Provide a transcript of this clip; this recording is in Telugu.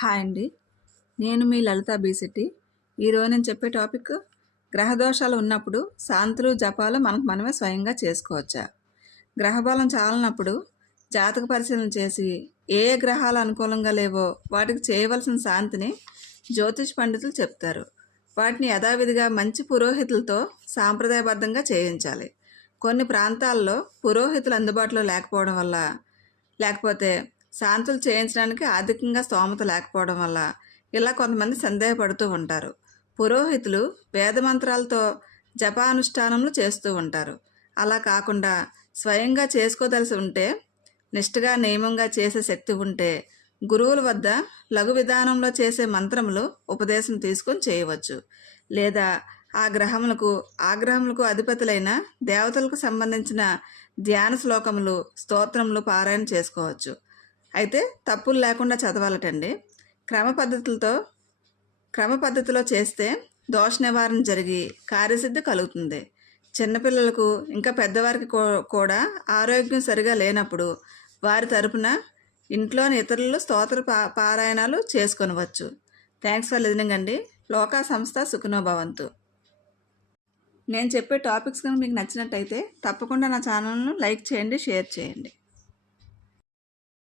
హాయ్ అండి. నేను మీ లలిత బీసెట్టి. ఈరోజు నేను చెప్పే టాపిక్ గ్రహదోషాలు ఉన్నప్పుడు శాంతులు జపాలు మనకు మనమే స్వయంగా చేసుకోవచ్చా? గ్రహబలం చాలనప్పుడు జాతక పరిశీలన చేసి ఏ ఏ గ్రహాలు అనుకూలంగా లేవో వాటికి చేయవలసిన శాంతిని జ్యోతిష్ పండితులు చెప్తారు. వాటిని యథావిధిగా మంచి పురోహితులతో సాంప్రదాయబద్ధంగా చేయించాలి. కొన్ని ప్రాంతాల్లో పురోహితులు అందుబాటులో లేకపోవడం వల్ల లేకపోతే శాంతులు చేయించడానికి ఆర్థికంగా స్తోమత లేకపోవడం వల్ల ఇలా కొంతమంది సందేహపడుతూ ఉంటారు. పురోహితులు వేదమంత్రాలతో జపానుష్ఠానములు చేస్తూ ఉంటారు. అలా కాకుండా స్వయంగా చేసుకోదలసి ఉంటే నిష్ఠగా నియమంగా చేసే శక్తి ఉంటే గురువుల వద్ద లఘు విధానంలో చేసే మంత్రములు ఉపదేశం తీసుకొని చేయవచ్చు. లేదా ఆ గ్రహములకు ఆ గ్రహములకు అధిపతులైన దేవతలకు సంబంధించిన ధ్యాన శ్లోకములు స్తోత్రములు పారాయణ చేసుకోవచ్చు. అయితే తప్పులు లేకుండా చదవాలటండి. క్రమ పద్ధతులతో క్రమ పద్ధతిలో చేస్తే దోష నివారణ జరిగి కార్యసిద్ధి కలుగుతుంది. చిన్నపిల్లలకు ఇంకా పెద్దవారికి కూడా ఆరోగ్యం సరిగా లేనప్పుడు వారి తరపున ఇంట్లోని ఇతరులు స్తోత్ర పా పారాయణాలు చేసుకొనవచ్చు. థ్యాంక్స్ ఫర్ లిజనింగ్ అండి. లోకా సంస్థ సుఖనోభవంతు నేను చెప్పే టాపిక్స్ కనుక మీకు నచ్చినట్టయితే తప్పకుండా నా ఛానల్ను లైక్ చేయండి షేర్ చేయండి.